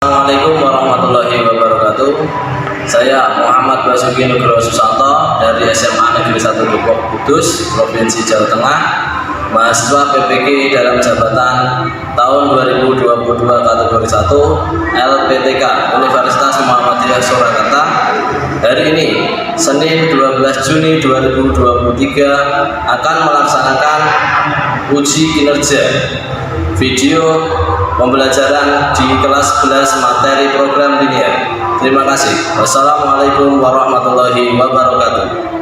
Assalamualaikum warahmatullahi wabarakatuh. Saya Muhammad Basuki Nugroho Susanto dari SMA Negeri 1 Depok Kudus, Provinsi Jawa Tengah, mahasiswa PPK dalam jabatan tahun 2022 kategori 1 LPTK Universitas Muhammadiyah Surakarta. Hari ini, Senin 12 Juni 2023, akan melaksanakan uji kinerja video pembelajaran di kelas 11 materi program linear. Terima kasih. Wassalamualaikum warahmatullahi wabarakatuh.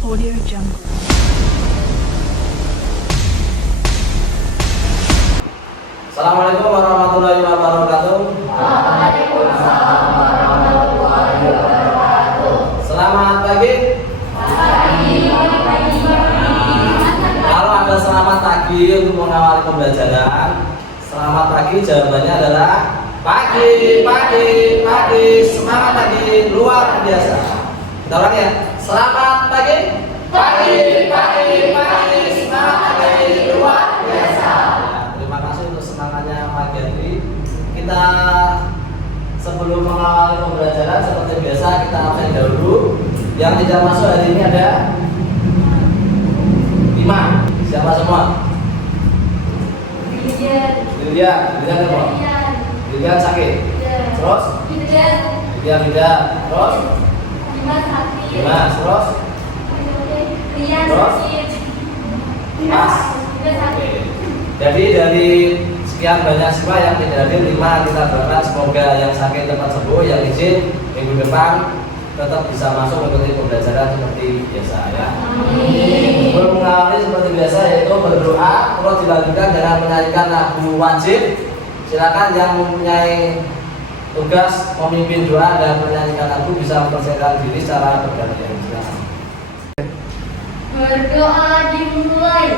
Audio Jungle. Assalamualaikum warahmatullahi wabarakatuh. Waalaikumsalam warahmatullahi wabarakatuh. Selamat pagi. Kalau ada selamat pagi untuk mengawali pembelajaran, selamat pagi jawabannya adalah pagi, pagi, pagi, semangat pagi, luar biasa. Kita ulang ya. Selamat pagi. Pagi, pagi, pagi, semangat pagi, luar biasa. Terima kasih untuk semangatnya pagi hari. Kita sebelum mengawali pembelajaran seperti biasa kita absen dahulu. Yang tidak masuk hari ini ada 5. Siapa semua? Lilian apa? Lilian sakit. Terus? Lilian tidak. Terus? Dimas. Terus? Terus? Mas. Jadi dari sekian banyak siswa yang tidak hadir 5, kita doakan semoga yang sakit cepat sembuh, yang izin minggu depan tetap bisa masuk mengikuti pembelajaran seperti biasa ya. Sebelum mengawali seperti biasa yaitu berdoa, terus dilanjutkan dengan menyanyikan lagu wajib. Silakan yang mempunyai tugas memimpin doa dan menyanyikan lagu bisa mempersiapkan diri secara bergantian. Silakan. Berdoa dimulai.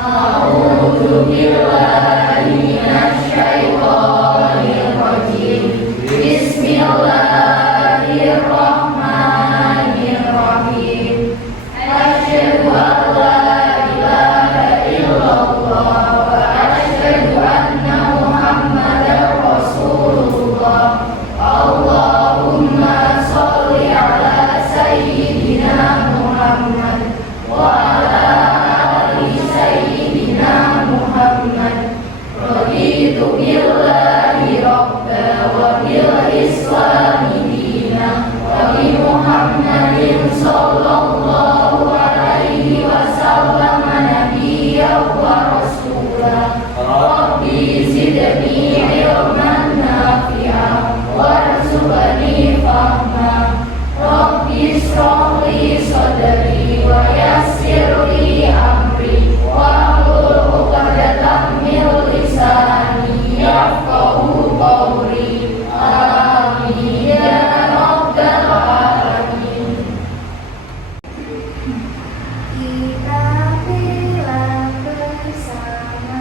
A'udzu billahi minasyaitonir rajim. Bismillahirrahmanirrahim. Asyhadu an la ilaha illallah wa asyhadu anna Muhammadar Rasulullah. Allahumma sholli ala sayyidina Muhammad wa ala ali sayyidina Muhammad. Raditu billahi rabba wa bil islami dina wa bi Muhammadin sallallahu alaihi wasallam nabiyya wa rasulah. Rabbi zidni ilman nafi'an warzuqni fahma. Rabbi shrah li sadri wa yassir li amri wahlul 'uqdatam min lisani yafqahu qawli. Amin ya rabbal alamin. Kita bilang bersama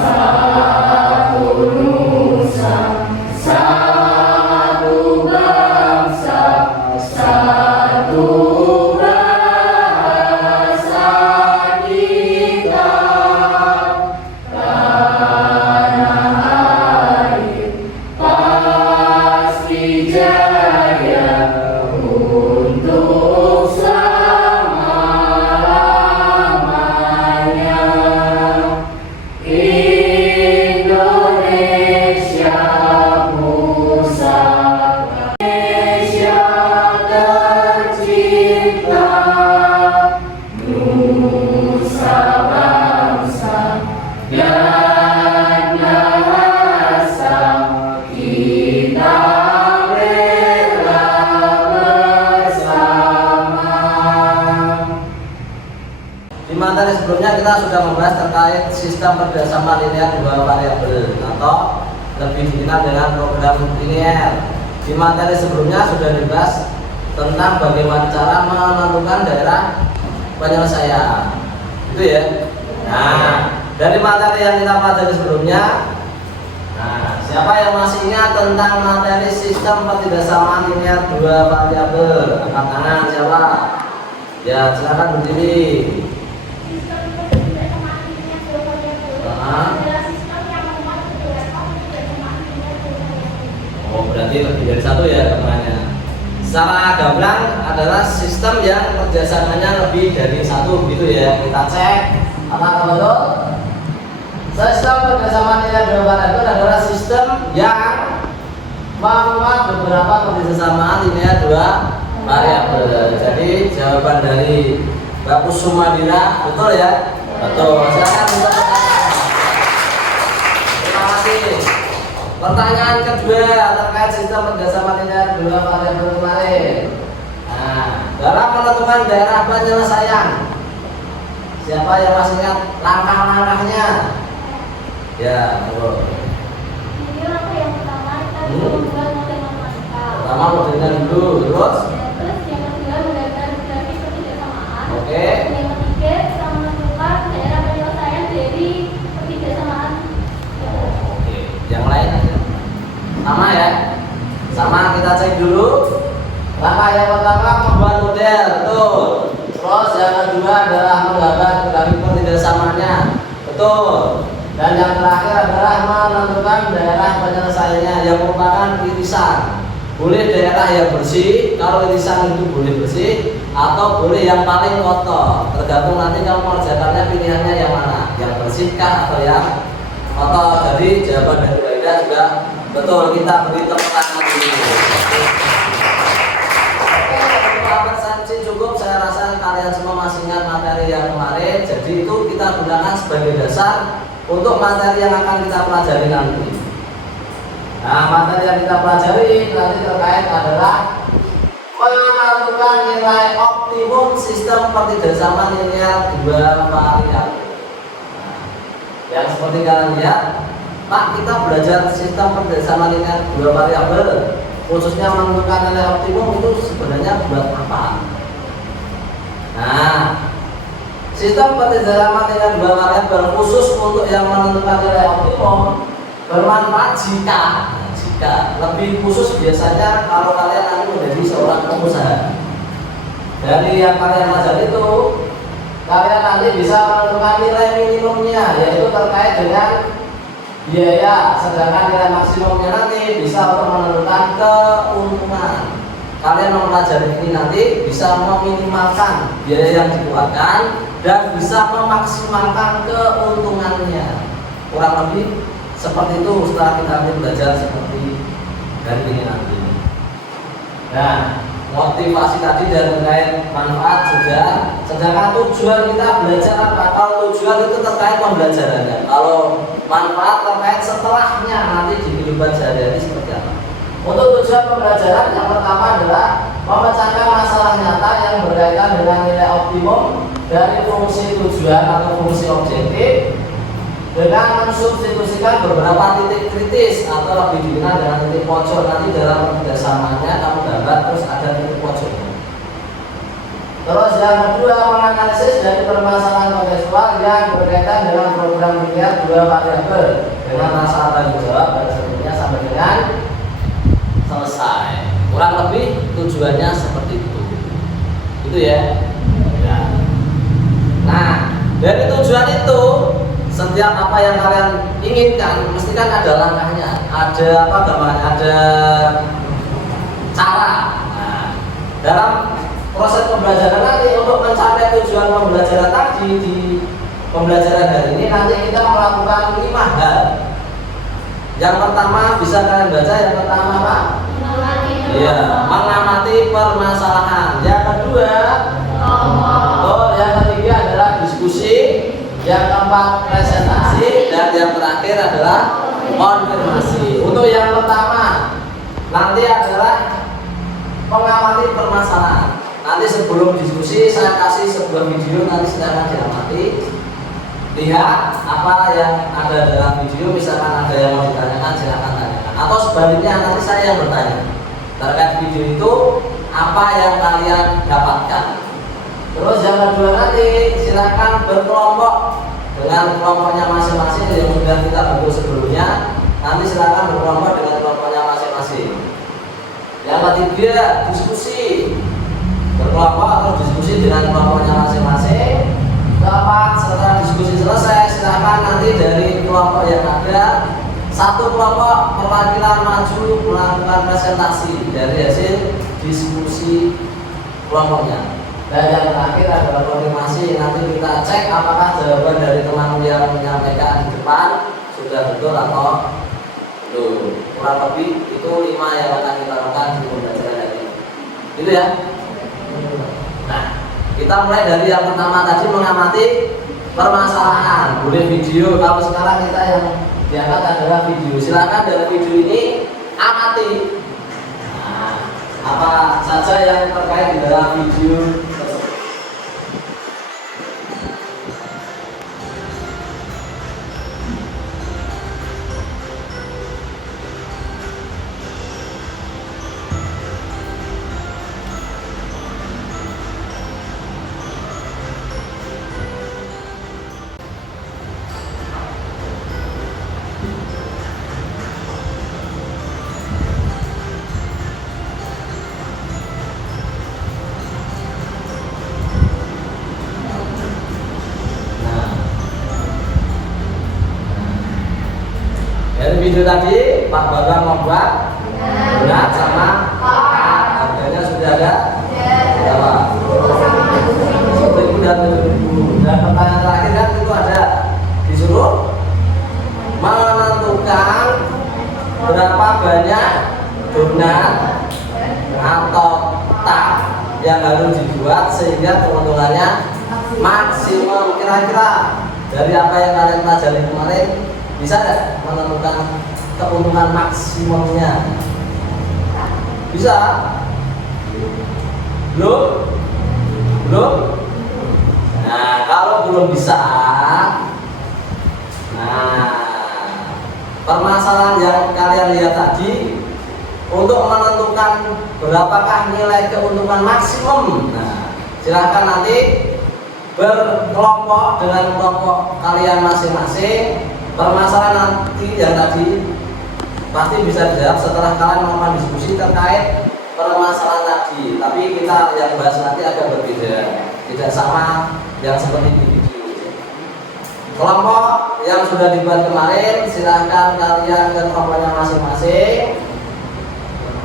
satu nusa, satu bangsa, satu bahasa kita. Tanah air pasti jaya untuk selama-lamanya. Indonesia pusaka, Indonesia tercipta, nusa bangsa dan bahasa kita rela bersama. Di materi sebelumnya kita sudah membahas terkait sistem kerjasama linear dua variabel atau lebih dikenal dengan program linear. Di materi sebelumnya sudah dibahas tentang bagaimana cara menentukan daerah penyelesaian, itu ya. Nah, dari materi yang kita pelajari sebelumnya, nah siapa yang masih ingat tentang materi sistem pertidaksamaan linear dua variabel? Angkat tangan siapa? Ya, silakan berdiri. Oh, berarti lebih dari satu ya temannya. Secara gamblang adalah sistem yang kerjasamanya lebih dari satu, gitu ya. Kita cek apakah betul. Sistem kerjasama linear dua variabel adalah sistem yang memuat beberapa kerjasama linear dua variabel. Jadi jawaban dari Mbak Kusumadira betul ya? Betul. Silakan untuk pertanyaan. Terima kasih. Pertanyaan kedua terkait sistem kerjasama linear dua variabel kemarin. Nah, dalam menentukan daerah penyelesaian, siapa yang masih ingat langkah-langkahnya? Ya, betul. Jadi langkah yang pertama kita membuat model matematika. Pertama modelnya dulu, terus? Terus yang kedua menggambar grafik pertidaksamaan. Oke. Yang ketiga kita menentukan daerah penyelesaian dari pertidaksamaan. Oke. Yang lain aja. Sama ya? Sama, kita cek dulu. Langkah yang pertama membuat model, betul. Terus yang kedua adalah menggambar grafik pertidaksamaannya, betul. Dan yang terakhir adalah menentukan daerah penyelesaiannya yang merupakan irisan. Boleh daerah yang bersih, kalau irisan itu boleh bersih, atau boleh yang paling kotor. Tergantung nanti kamu mengerjakannya pilihannya yang mana, yang bersih kah atau yang kotor. Jadi jawaban dari Waida juga betul. Kita beri tepuk tangan dulu. Oke, cukup. Saya rasa kalian semua masih ingat materi yang kemarin. Jadi itu kita gunakan sebagai dasar untuk materi yang akan kita pelajari nanti. Nah, materi yang kita pelajari nanti terkait adalah menentukan nilai optimum sistem pertidaksamaan linear dua variabel. Nah, yang seperti kalian lihat, Pak, kita belajar sistem pertidaksamaan linear dua variabel, khususnya menentukan nilai optimum itu sebenarnya buat apa? Nah, sistem pertidaksamaan linear dua variabel khusus untuk yang menentukan nilai optimum bermanfaat jika lebih khusus biasanya kalau kalian nanti menjadi seorang pengusaha. Dari yang kalian pelajari itu, kalian nanti bisa menentukan nilai minimumnya, yaitu terkait dengan biaya, sedangkan nilai maksimumnya nanti bisa untuk menentukan keuntungan. Kalian mempelajari ini nanti bisa meminimalkan biaya yang dikeluarkan dan bisa memaksimalkan keuntungannya. Kurang lebih seperti itu setelah kita belajar seperti dari ini nanti. Nah, motivasi tadi dan terkait manfaat sudah. Sedangkan tujuan kita belajar apa? Kalau tujuan itu terkait pembelajarannya. Kalau manfaat terkait setelahnya nanti di kehidupan sehari-hari seperti apa? Untuk tujuan pembelajaran yang pertama adalah memecahkan masalah nyata yang berkaitan dengan nilai optimum dari fungsi tujuan atau fungsi objektif dengan mensubstitusikan beberapa titik kritis atau lebih dikenal dengan titik pojok. Nanti dalam pertidaksamanya kamu gambar terus ada titik pojoknya. Terus yang kedua, menganalisis dari permasalahan kontekstual yang berkaitan dengan program linear dua variabel dengan masalah tanggung jawab dan seterusnya sampai dengan selesai. Kurang lebih tujuannya seperti itu. Itu ya. Nah, dari tujuan itu, setiap apa yang kalian inginkan mesti kan ada langkahnya, ada apa gambarnya, ada cara. Nah, dalam proses pembelajaran nanti untuk mencapai tujuan pembelajaran tadi di pembelajaran hari ini nanti kita melakukan 5 hal. Yang pertama bisa kalian baca, yang pertama apa? Iya, mengamati permasalahan. Yang kedua, yang ketiga adalah diskusi. Yang keempat presentasi, dan yang terakhir adalah konfirmasi. Untuk yang pertama nanti adalah mengamati permasalahan. Nanti sebelum diskusi saya kasih sebuah video, nanti silakan diamati. Lihat apa yang ada dalam video, misalkan ada yang mau ditanyakan silakan tanyakan. Atau sebaliknya nanti saya yang bertanya terkait video itu apa yang kalian dapatkan. Terus yang kedua nanti silakan berkelompok dengan kelompoknya masing-masing yang sudah kita bentuk sebelumnya. nanti silakan berkelompok dengan kelompoknya masing-masing. Yang ketiga, diskusi berkelompok atau diskusi dengan kelompoknya masing-masing. Keempat, setelah diskusi selesai, silakan nanti dari kelompok yang ada satu kelompok perwakilan maju melakukan presentasi dari hasil diskusi kelompoknya. Dan yang terakhir adalah konfirmasi. Nanti kita cek apakah jawaban dari teman yang menyampaikan di depan sudah betul atau belum. Kurang lebih itu 5 yang akan kita lakukan di pembelajaran hari ini. Gitu ya. Nah, kita mulai dari yang pertama tadi, mengamati permasalahan. Boleh video. Kalau sekarang kita yang diangkat adalah video. Silakan dari video ini amati. Nah, apa saja yang terkait di dalam video tersebut. Dari video tadi Pak Bambang membuat berat sama harganya sudah ada berapa? 10.000 dan 7.000. Dan pertanyaan terakhir kan itu ada disuruh menentukan berapa banyak donat atau tak yang harus dibuat sehingga keuntungannya maksimum. Kira-kira dari apa yang kalian pelajari kemarin bisa nggak menentukan keuntungan maksimumnya? Bisa? Belum? Belum? Nah, kalau belum bisa, nah, permasalahan yang kalian lihat tadi untuk menentukan berapakah nilai keuntungan maksimum. Nah, silahkan nanti berkelompok dengan kelompok kalian masing-masing. Permasalahan nanti yang tadi pasti bisa dijawab setelah kalian melakukan diskusi terkait permasalahan tadi. Tapi kita yang bahas nanti agak berbeda, tidak sama yang seperti di video. Kelompok yang sudah dibuat kemarin, silahkan kalian ke kelompoknya masing-masing.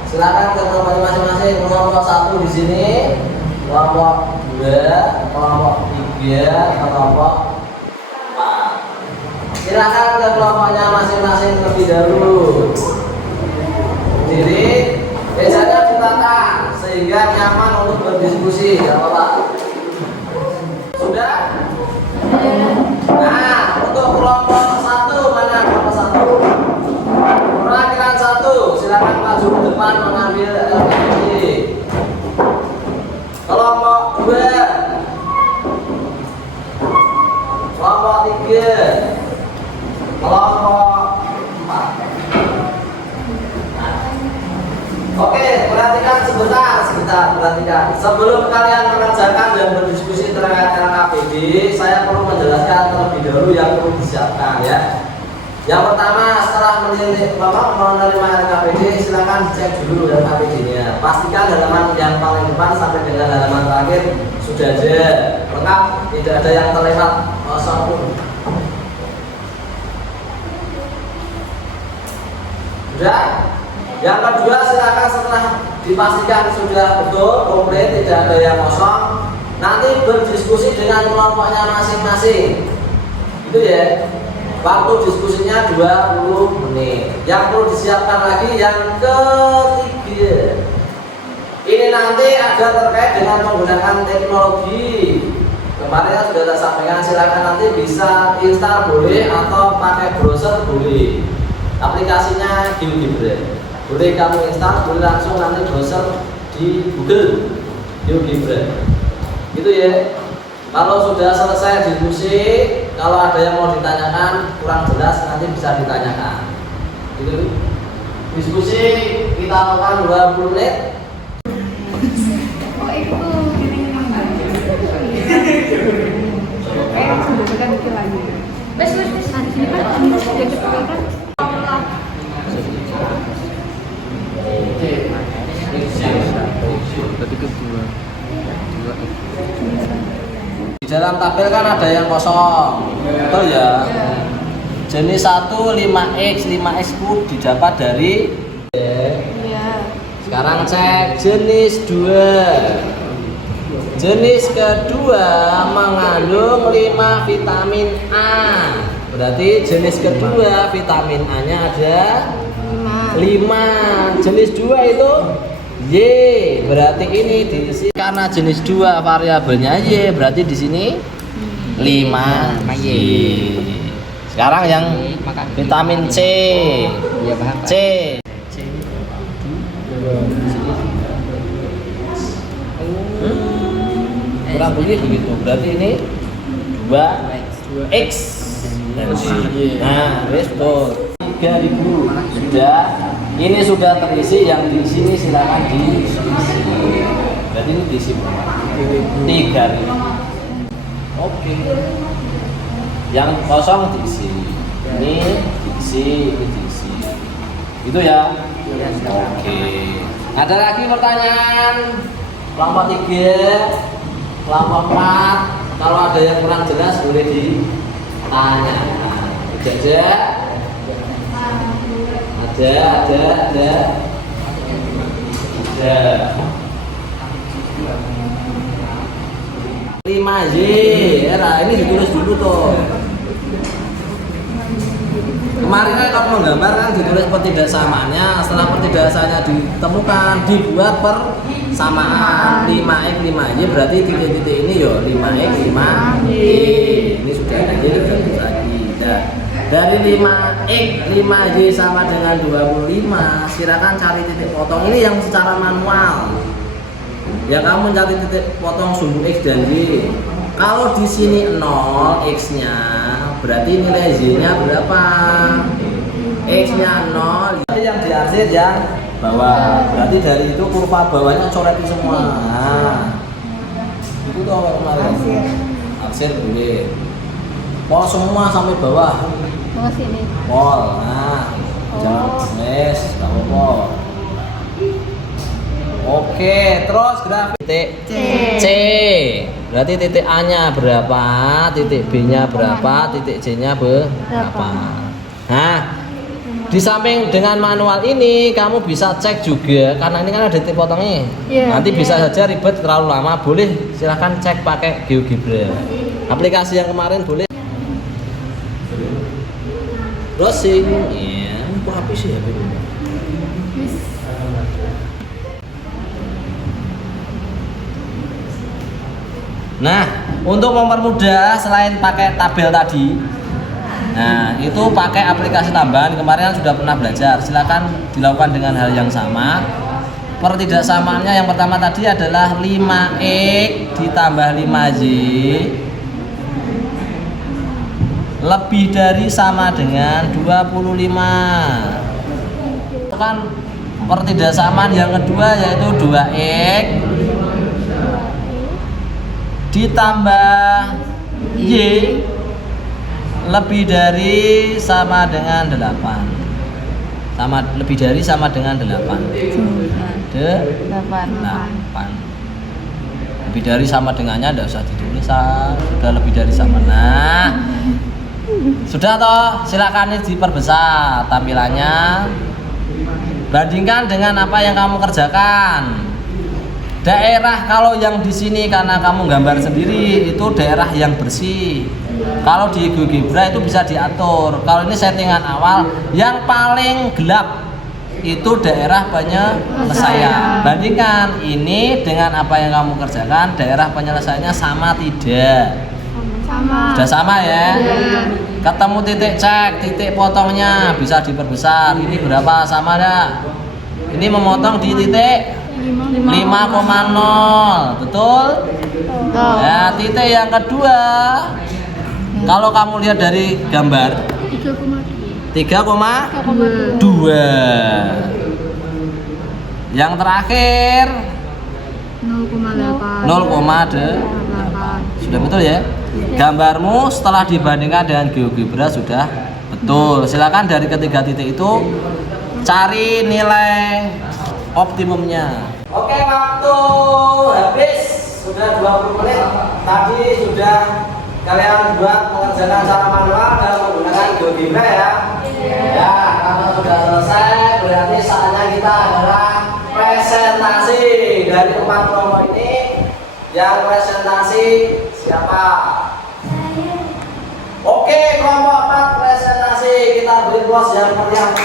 Silahkan ke kelompoknya masing-masing. Kelompok 1 di sini, kelompok 2, kelompok 3, kelompok 4. Silakan ke kelompoknya masing-masing terlebih dahulu. Jadi mejanya ditata sehingga nyaman untuk berdiskusi. Ya Pak. Sudah? Nah, untuk kelompok 1 mana kelompok 1? Perwakilan 1 silakan maju ke depan mengambil LPG. Kelompok 2, kelompok 3, kelompok 4. Nah. Oke, perhatikan sebentar, perhatikan. Sebelum kalian mengerjakan dan berdiskusi terkait LKPD, saya perlu menjelaskan terlebih dahulu yang perlu disiapkan ya. Yang pertama, setelah menerima LKPD, silakan cek dulu LKPD-nya. Pastikan halaman yang paling depan sampai dengan halaman terakhir sudah ada lengkap, tidak ada yang terlewat kosong pun. Sudah? Yang kedua, silakan setelah dipastikan sudah betul, komplit, tidak ada yang kosong, nanti berdiskusi dengan kelompoknya masing-masing. Itu ya. Waktu diskusinya 20 menit. Yang perlu disiapkan lagi yang ketiga. Ini nanti ada terkait dengan menggunakan teknologi. Kemarin sudah saya sampaikan, silakan nanti bisa install boleh atau pakai browser boleh. Aplikasinya GeoGebra. Boleh kamu install, boleh langsung nanti browser di Google GeoGebra. Gitu ya. Kalau sudah selesai diskusi, kalau ada yang mau ditanyakan kurang jelas nanti bisa ditanyakan. Gitu. Diskusi kita lakukan 20 menit. Oh itu sudah tekan lagi. Bes. Nanti kan yang kedua kan Berarti kedua. Di dalam tabel kan ada yang kosong, betul ya? Jenis 1 5x, 5x itu didapat dari Iya. sekarang cek jenis 2. Jenis kedua mengandung 5 vitamin A. Berarti jenis kedua vitamin A-nya ada 5. Jenis 2 itu Y. Berarti ini diisi karena jenis 2 variabelnya Y, berarti di sini 5Y. Sekarang yang vitamin C. Iya paham. C. Kurang begitu. Berarti ini 2x. Nah, wes betul. 3000 sudah. Ini sudah terisi, yang di sini silakan diisi. Berarti ini diisi berapa? 3000. Oke. Yang kosong diisi. Ini diisi, ini diisi. Itu ya. Oke. Ada lagi pertanyaan? Kelompok 3, kelompok 4. Kalau ada yang kurang jelas boleh ditanya. Ada. Ada. 5Y. Era ini ditulis dulu tuh. Kemarin kan kamu menggambar kan ditulis pertidaksamaannya, setelah pertidaksamaannya ditemukan dibuat persamaan 5x 5y, berarti titik-titik ini yo 5x 5y. Ini sudah ada, jadi sudah tulis lagi. Nah, dari 5x 5y sama dengan 25, silakan cari titik potong. Ini yang secara manual. Ya kamu cari titik potong sumbu x dan y. Kalau di sini 0 x-nya, berarti nilai z-nya berapa? X-nya 0. Jadi yang diarsir yang bawah. Berarti dari itu kurva bawahnya coreti semua. Nah, itu tuh awal kemarin. Arsir boleh. Pol semua sampai bawah. Mau sini. Pol. Nah, jangan mes, nggak apa-apa. Oke, terus grafik titik C. Berarti titik A-nya berapa, titik B-nya berapa, titik C-nya berapa. Nah, di samping dengan manual ini kamu bisa cek juga karena ini kan ada titik potongnya. Nanti bisa saja ribet terlalu lama, boleh silahkan cek pakai GeoGebra. Aplikasi yang kemarin boleh. Browsing, ya, kok HP sih HP ini? Nah, untuk mempermudah selain pakai tabel tadi, nah itu pakai aplikasi tambahan. Kemarin sudah pernah belajar. Silakan dilakukan dengan hal yang sama. Pertidaksamaannya yang pertama tadi adalah 5x ditambah 5y lebih dari sama dengan 25. Itu kan pertidaksamaan yang kedua yaitu 2x ditambah y lebih dari sama dengan 8. Lebih dari sama dengan 8. 8. Lebih dari sama dengannya tidak usah ditulis, sudah lebih dari sama. Nah, sudah toh, silakan diperbesar tampilannya. Bandingkan dengan apa yang kamu kerjakan. Daerah kalau yang di sini karena kamu gambar sendiri itu daerah yang bersih. Kalau di GeoGebra itu bisa diatur. Kalau ini settingan awal yang paling gelap itu daerah penyelesaian. Bandingkan ini dengan apa yang kamu kerjakan, daerah penyelesaiannya sama tidak? Sama. Sudah sama ya? Ketemu titik cek, titik potongnya bisa diperbesar. Ini berapa, sama enggak? Ini memotong di titik 5,0, betul? Ya, titik yang kedua, kalau kamu lihat dari gambar 3,2. Yang terakhir 0,8. Sudah betul ya? Gambarmu setelah dibandingkan dengan GeoGebra sudah betul. Silakan dari ketiga titik itu cari nilai optimumnya. Oke, waktu 20 menit tadi sudah kalian buat mengerjakan cara manual dan menggunakan GeoGebra ya. Ya, kalau sudah selesai berarti saatnya kita adalah presentasi. Dari 4 kelompok ini yang presentasi siapa? Oke, kelompok 4 presentasi, kita beri pos yang meriah.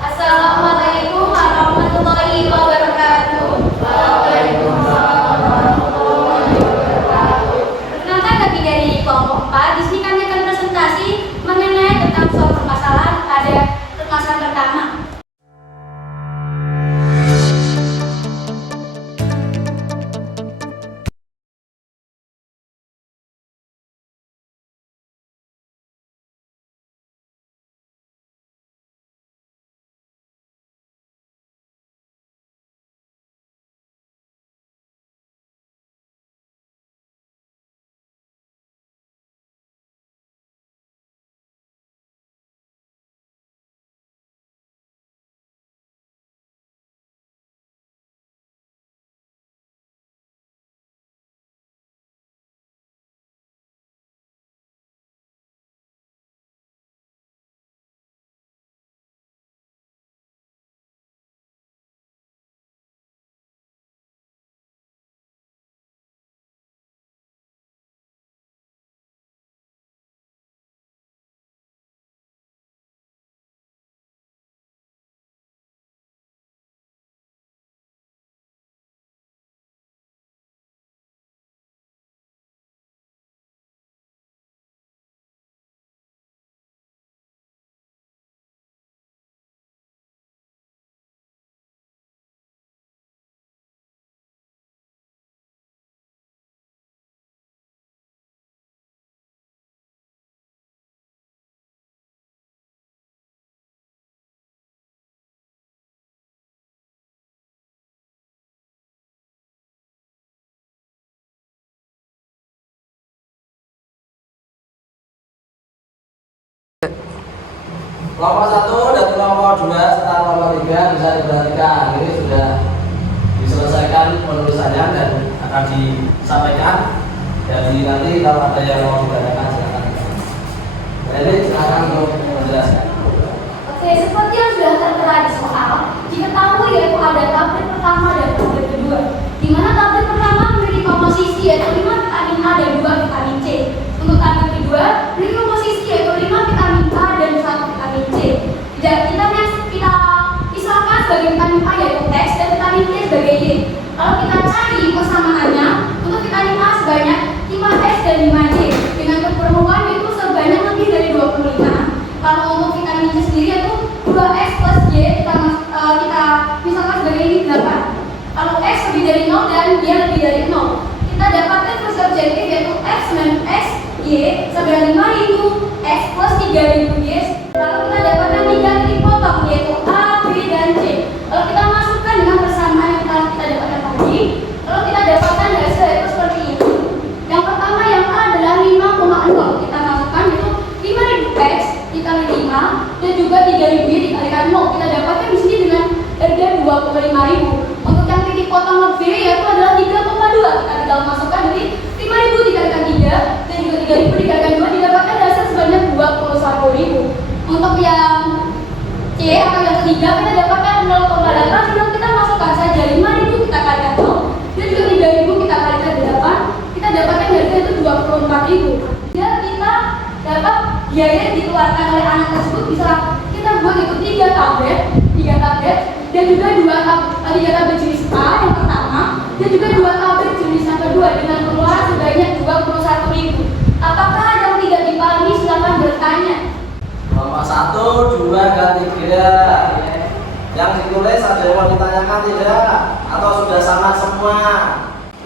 Assalamualaikum warahmatullahi wabarakatuh. Waalaikumsalam warahmatullahi wabarakatuh. Perkenalkan kami dari kelompok 4. Di sini kami akan presentasi mengenai tentang soal permasalahan pada permasalahan pertama. Kelompok 1 dan kelompok 2 serta kelompok 3 bisa diperhatikan. Ini sudah diselesaikan penulisannya dan akan disampaikan. Jadi nanti kalau ada yang mau ditanyakan silakan. Jadi silakan untuk menjelaskan. Oke, seperti yang sudah tertera di soal, diketahui yaitu ada tablet pertama dan tablet kedua. Di mana tablet pertama memiliki komposisi yaitu 5 vitamin A dan 2 vitamin C. Untuk tablet kedua memiliki komposisi yaitu 5 vitamin A dan 1 vitamin C. Dan kita misalkan sebagai vitamin A yaitu X dan vitamin C sebagai Y. Kalau kita cari persamaannya, untuk vitamin A sebanyak 5X dan 5Y dengan keperluan itu sebanyak lebih dari 25. Kalau untuk vitamin C sendiri itu 2X plus Y kita misalkan sebagai ini 8. Kalau X lebih dari 0 dan Y lebih dari 0, kita dapatkan fungsi objektif yaitu X minus X Y sebanyak 5.000 X plus 3.000 Y. Lalu kita dapatkan 3 titik potong yaitu A, B, dan C. Kalau kita masukkan dengan persamaan yang telah kita dapatkan tadi, lalu kita dapatkan hasil itu seperti ini. Yang pertama yang A adalah 5,0. Kita masukkan itu 5.000 X dikali 5 dan juga 3.000 Y dikalikan 0. Kita dapatkan di sini dengan harga 25.000. Untuk yang titik potong B yaitu adalah 3,2. Kita tinggal masukkan dari 5.000 dikalikan 3 dan juga 3.000 dikalikan 2 didapatkan hasil sebanyak 21.000. Untuk yang C atau yang ketiga kita dapatkan 0,8. Tinggal kita masukkan saja 5.000 kita kalikan 0 dan juga 3.000 kita kalikan 8. Kita dapatkan harga itu 24.000. Dan kita dapat biaya yang dikeluarkan oleh anak tersebut bisa kita buat itu 3 tablet dan juga 3 tablet jenis A yang pertama dan juga 2 tablet jenis yang kedua dengan pengeluaran sebanyak 21.000. Apakah yang tidak dipahami silakan bertanya. Kelompok 1, 2, dan 3. Yang ditulis ada yang mau ditanyakan tidak? Atau sudah sama semua?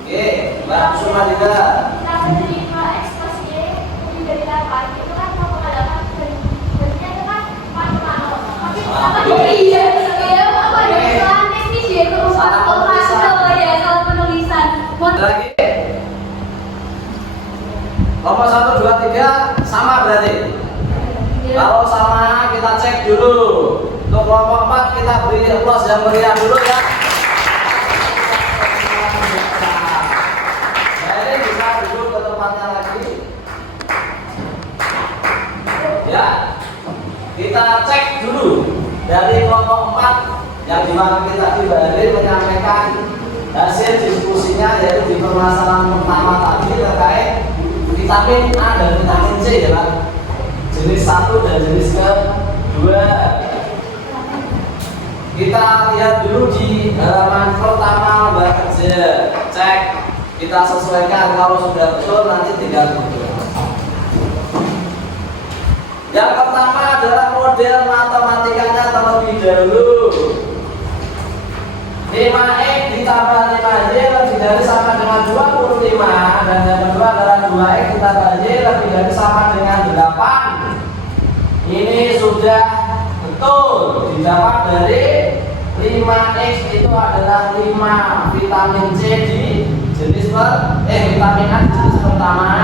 Oke, Mbak Kusuma tidak? Tablet dari 5X plus Y lebih dari 8 itu kan 0,8 berarti itu kan 4,0. Iya, apa ya? Kesalahan teknis ya, Salah penulisan. ya, salah penulisan. Lagi. Kelompok 1, 2, 3 sama berarti? Kalau sama kita cek dulu. Untuk kelompok 4 kita beri aplaus yang meriah dulu ya. Kita cek dulu dari kelompok 4 yang diwakili tadi Mbak Adri menyampaikan hasil diskusinya, yaitu di permasalahan pertama tadi terkait vitamin A dan vitamin C ya Pak, jenis 1 dan jenis kedua. Kita lihat dulu di halaman pertama Mbak kerja, cek, kita sesuaikan, kalau sudah betul nanti tinggal betul. Yang pertama adalah model matematikanya terlebih dahulu. 5x ditambah 5y lebih dari sama dengan 25, dan yang kedua adalah 2x ditambah y lebih dari sama dengan 8. Ini sudah betul didapat dari 5x itu adalah 5 vitamin C di jenis vitamin A di jenis pertama,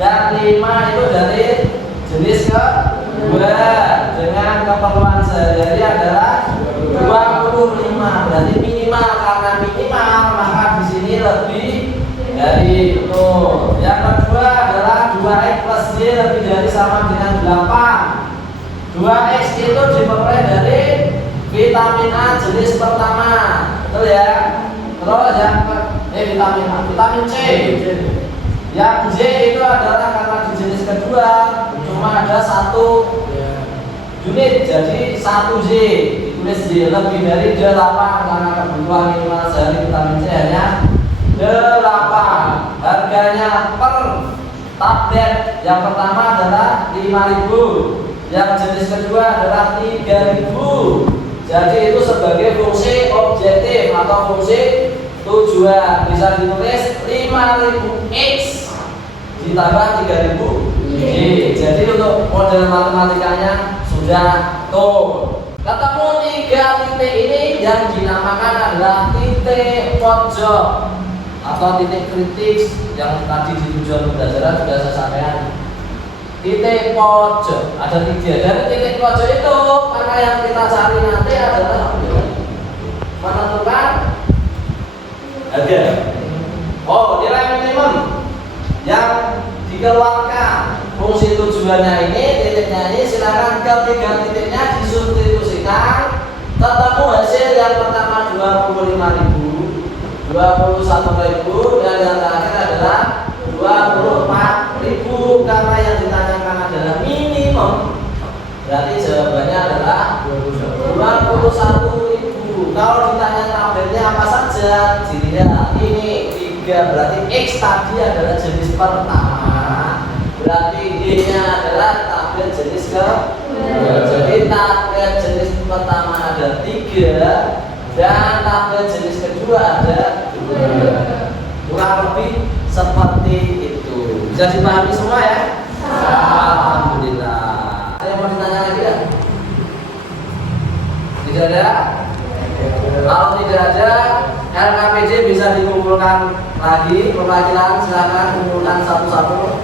dan 5 itu dari jenis kedua. Dengan keperluan sehari-hari adalah 25, berarti minimal, karena minimal maka di sini lebih dari itu. Yang kedua adalah 2x plus y lebih dari sama dengan 8. 2x itu diperoleh dari vitamin A jenis pertama, betul ya. Terus yang vitamin A, vitamin C. Yang Y itu adalah karena di jenis kedua cuma ada 1 unit, jadi 1Y, ditulis Y lebih dari 8 karena kebutuhan minimal sehari vitamin C hanya 8. Harganya per tablet yang pertama adalah 5.000, yang jenis kedua adalah 3.000. Jadi itu sebagai fungsi objektif atau fungsi tujuan, bisa ditulis 5.000x ditambah 3.000 y. Jadi untuk model matematikanya sudah tuh. Ketemu 3 titik ini yang dinamakan adalah titik pojok atau titik kritis, yang tadi di tujuan pembelajaran sudah saya sampaikan. Titik pojok ada 3, dan titik pojok itu karena yang kita cari nanti adalah menentukan harga. Nilai minimum yang dikeluarkan fungsi tujuannya ini, titiknya ini, silakan ketiga titiknya disubstitusikan, ketemu hasil yang pertama 25.000, 21.000, dan yang terakhir adalah 24.000. Karena yang ditanyakan adalah minimum, berarti jawabannya adalah 21.000. Kalau ditanya tabelnya apa saja, dilihat ini 3, berarti X tadi adalah jenis pertama, berarti Y-nya adalah tabel jenis kedua. Jadi tabel jenis pertama ada 3 dan tabel jenis kedua ada 2. Kurang lebih seperti itu. Bisa dipahami semua ya? Alhamdulillah. Ada yang mau ditanya lagi ya? Tidak ada? Kalau tidak ada, LKPJ bisa dikumpulkan lagi. Perwakilan silakan kumpulkan satu-satu.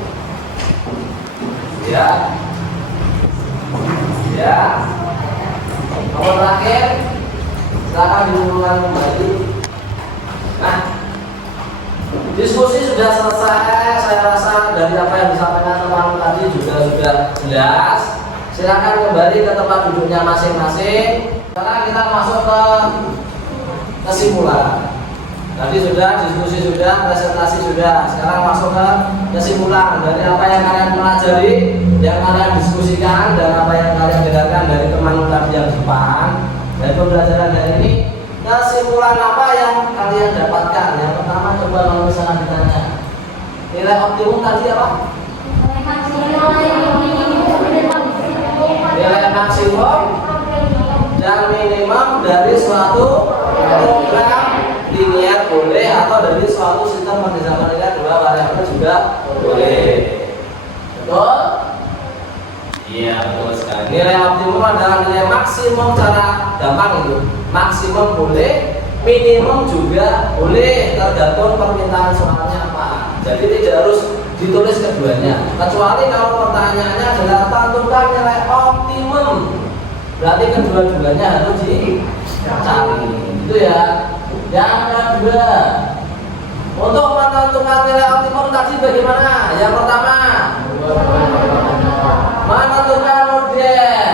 Ya. Nomor terakhir silakan dikumpulkan kembali. Nah, diskusi sudah selesai. Saya rasa dari apa yang disampaikan teman tadi juga sudah jelas. Silakan kembali ke tempat duduknya masing-masing. Sekarang kita masuk ke kesimpulan. Tadi sudah diskusi, sudah presentasi, sudah. Sekarang masuk ke kesimpulan dari apa yang kalian pelajari, yang kalian diskusikan, dan apa yang kalian dengarkan dari teman tadi yang depan. Dan pembelajaran hari ini, kesimpulan apa yang kalian dapatkan? Yang pertama, coba kalau misalnya ditanya, nilai optimum tadi apa? Nilai maksimum dan minimum dari suatu program linear boleh, atau dari suatu sistem pendesakan linear 2 variabel juga boleh. Betul? Iya, betul sekali. Nilai optimum adalah nilai maksimum secara gampang itu. Maksimum boleh, minimum juga boleh, tergantung permintaan soalnya apa. Jadi tidak harus ditulis keduanya. Kecuali kalau pertanyaannya adalah tentukan nilai optimum, berarti kedua-duanya harus dicari. Itu ya. Yang kedua, untuk menentukan nilai optimum tadi bagaimana? Yang pertama, menentukan model.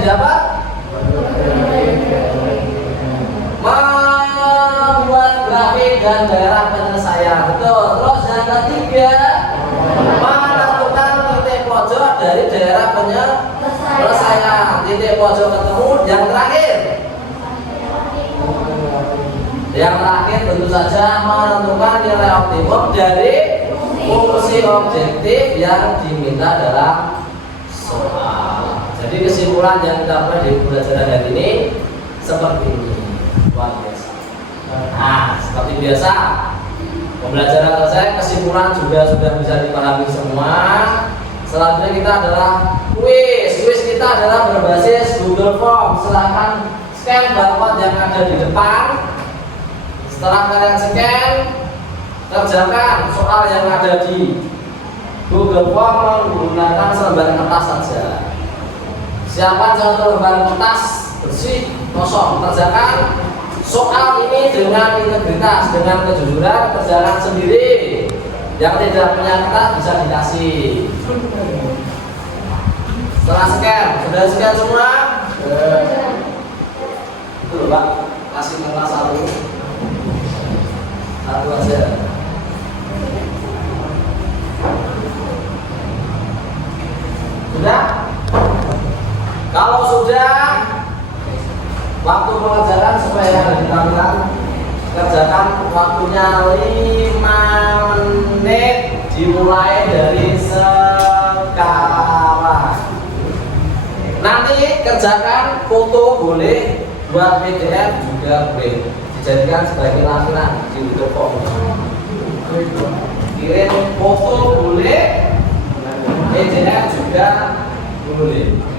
didapat? Membuat grafik dan daerah penyelesaian. Betul. Terus yang ketiga, menentukan titik pojok dari daerah penyelesaian. Titik pojok ketemu. Yang terakhir, tentu saja menentukan nilai optimum dari fungsi objektif yang diminta dalam soal. Jadi kesimpulan yang kita buat di pembelajaran hari ini seperti ini, luar biasa. Nah, seperti biasa, pembelajaran selesai, kesimpulan juga sudah bisa dipahami semua. Selanjutnya kita adalah kuis. Kuis kita adalah berbasis Google Form. Silahkan scan barcode yang ada di depan. Setelah kalian scan, kerjakan soal yang ada di Google Form menggunakan selembar kertas saja. Siapkan satu lembar kertas bersih kosong. Kerjakan soal ini dengan integritas, dengan kejujuran. Kerjakan sendiri. Yang tidak punya kertas bisa dikasih. Setelah scan, sudah scan semua? Itu loh Pak, kasih kertas satu aja. Sudah? Kalau sudah, waktu mengerjakan supaya ada di tampilan, kerjakan waktunya 5 menit dimulai dari sekarang. Nanti kerjakan foto boleh, buat PDF juga boleh dijadikan sebagai lampiran di Google Form. Kirim foto boleh, PDF juga boleh.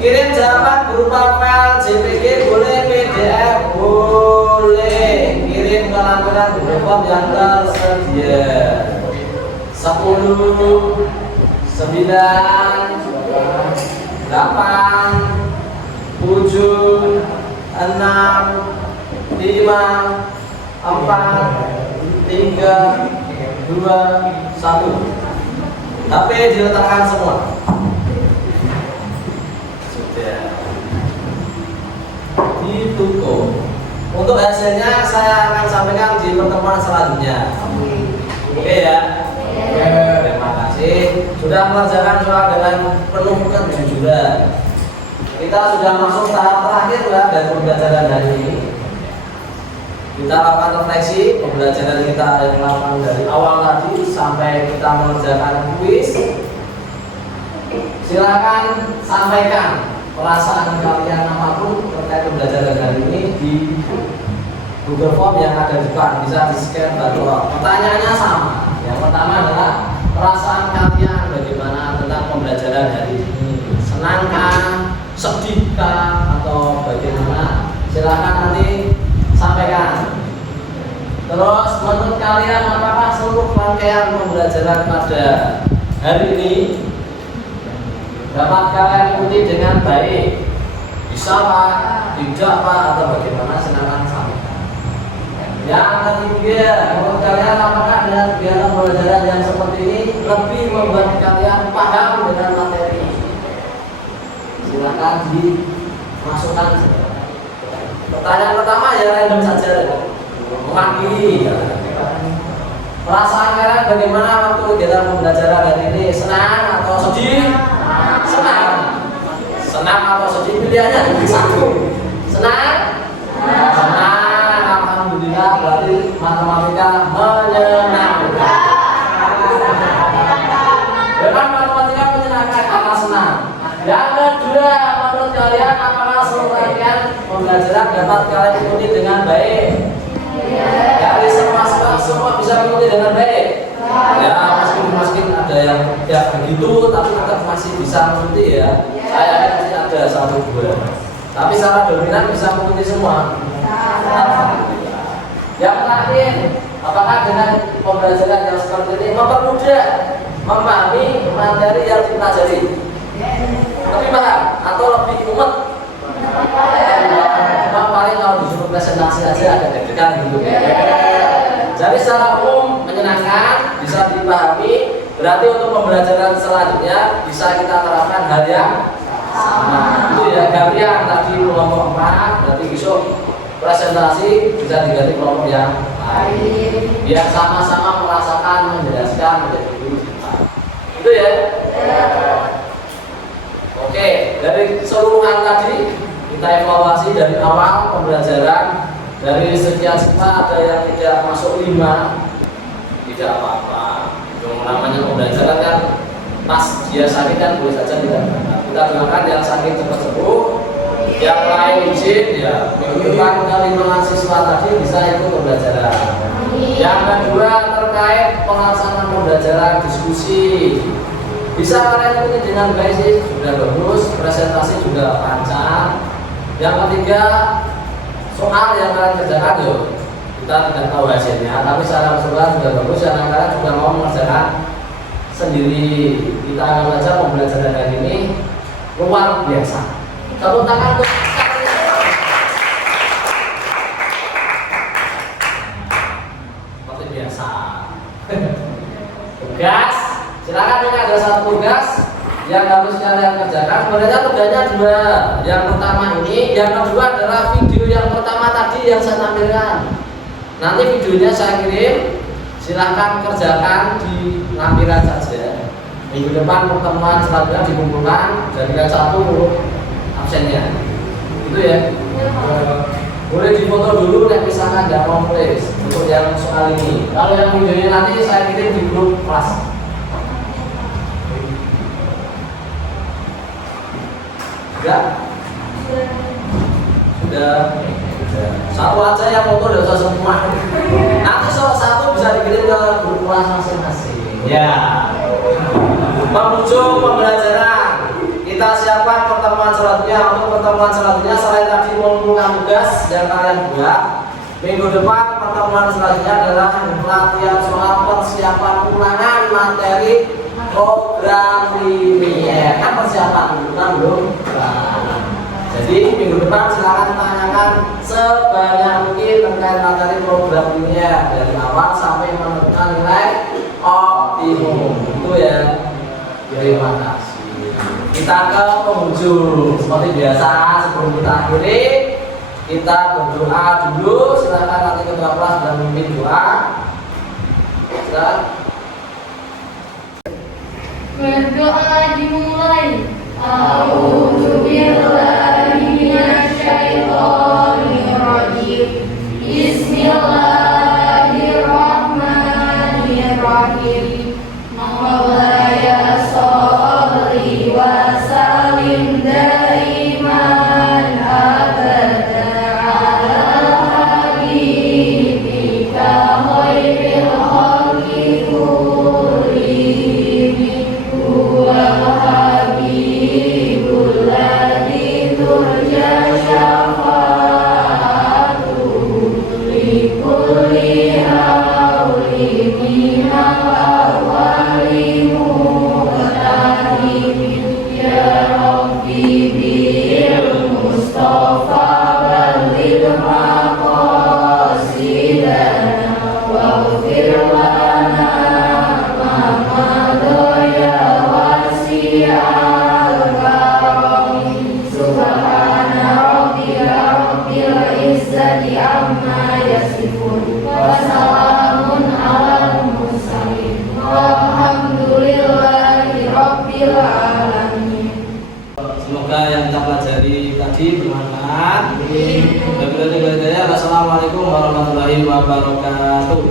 Kirim jawaban berupa file JPG boleh, PDF boleh. Kirim ke lampiran Google Form yang tersedia. 10, 9, 8, 7, 6, 5, 4, 3, 2, 1. HP diletakkan semua. Ditutup. Untuk hasilnya saya akan sampaikan di pertemuan selanjutnya. Oke ya. Terima kasih sudah mengerjakan soal dengan penuh kejujuran. Kita sudah masuk tahap terakhir lah dari pembelajaran hari ini. Kita lakukan refleksi pembelajaran kita yang lakukan dari awal tadi sampai kita mengerjakan kuis. Silakan sampaikan perasaan kalian apapun terkait pembelajaran hari ini di Google Form yang ada di depan, bisa di-scan barcode. Pertanyaannya sama. Yang pertama adalah perasaan kalian bagaimana tentang pembelajaran hari ini? Senangkah, sedihkah, atau bagaimana? Silakan nanti sampaikan. Terus menurut kalian apakah seluruh rangkaian pembelajaran pada hari ini dapat kalian ikuti dengan baik? Bisa Pak, tidak Pak, atau bagaimana? Silakan sampaikan. Yang ketiga, menurut kalian apakah dengan kegiatan pembelajaran yang seperti ini lebih membuat kalian paham dengan materi? Silakan dimasukkan. Pertanyaan pertama ya random saja, mewakili. Perasaan kalian bagaimana waktu kegiatan pembelajaran hari ini? Senang atau sedih? Senang. Senang atau sedih? Pilihannya cuma satu. Senang? Senang. Alhamdulillah, berarti matematika menyenangkan. Memang matematika menyenangkan karena senang. Yang kedua, menurut kalian apakah seluruh rangkaian pembelajaran dapat kalian ikuti dengan baik? Dari semua bisa mengikuti dengan baik. Ya, mungkin ada yang tidak begitu, tapi tetap masih bisa mengikuti ya. Saya masih ada 1-2. Tapi secara dominan bisa mengikuti semua. Yang terakhir, apakah dengan pembelajaran yang seperti ini mempermudah memahami materi yang dipelajari? Lebih paham atau lebih umet? Cuma paling kalau disuruh presentasi aja agak deg-degan gitu. Jadi secara umum menyenangkan, bisa dipahami. Berarti untuk pembelajaran selanjutnya bisa kita terapkan hal yang sama. Itu ya Gabriel tadi kelompok 4, berarti besok presentasi bisa diganti kelompok yang lain. Biar sama-sama merasakan, menjelaskan, menjadi guru kita. Itu ya. Oke, dari keseluruhan tadi kita evaluasi dari awal pembelajaran. Dari sekian siswa ada yang tidak masuk 5, tidak apa-apa. Yang namanya pembelajaran kan pas dia sakit kan boleh saja tidak berangkat. Kita doakan yang sakit cepat sembuh, yang lain izin ya minggu depan ke 5 siswa tadi bisa ikut pembelajaran. Yang kedua terkait pelaksanaan pembelajaran diskusi, bisa kalian ikuti dengan baik sih, sudah bagus, presentasi juga lancar. Yang ketiga soal yang kalian kerjakan yo, kita tidak tahu hasilnya, tapi secara keseluruhan sudah bagus. Yang kalian juga mau mengerjakan sendiri. Kita akan belajar pembelajaran hari ini luar biasa. Tepuk tangan untuk seperti biasa. Tugas, silakan ini ada 1 tugas yang harus kalian kerjakan. Sebenarnya tugasnya 2. Yang pertama ini, yang kedua adalah video yang pertama tadi yang saya tampilkan. Nanti videonya saya kirim, silahkan kerjakan di lampiran saja. Minggu depan pertemuan selanjutnya dikumpulkan, jadikan 1 huruf absennya. Itu ya. Boleh difoto dulu, dan misalkan nggak mau tulis untuk yang soal ini. Kalau yang videonya nanti saya kirim di grup kelas. Enggak? Sudah. Satu aja yang foto, udah usah semua. Nanti soal 1 bisa dikirim ke grup kelas masing-masing. Ya. Penghujung pembelajaran, kita siapkan pertemuan selanjutnya. Untuk pertemuan selanjutnya selain tadi mengumpulkan tugas yang kalian buat, minggu depan pertemuan selanjutnya adalah latihan soal persiapan ulangan materi program linier. Kan persiapan ulangan belum? Jadi minggu depan silakan tanyakan sebanyak mungkin terkait materi program linier dari awal sampai menentukan nilai optimum. Itu ya. Terima kasih. Kita ke penghujung seperti biasa. Sebelum kita akhiri, kita berdoa dulu. Silakan nanti ketua kelas dan memimpin doa. Silakan. Berdoa dimulai. A'udzu billahi minasyaitonir rajim. Bismillahirrahmanirrahim. Maulaya sholli wa sallim daiman abada ala habibika khairil khalqi kullihim huwa habibul ladzi turja syafa'atuhu li kulli hawli minal awwali muqtadibin ya rabbi bil mustafa balil maqasidana waghfir lana ma madaya wasi'al karami subhana rabbika rabbil izzati amma yasifun wa salamun alal mursalin walhamdulillahi rabbil alamin. Semoga yang Assalamualaikum warahmatullahi wabarakatuh.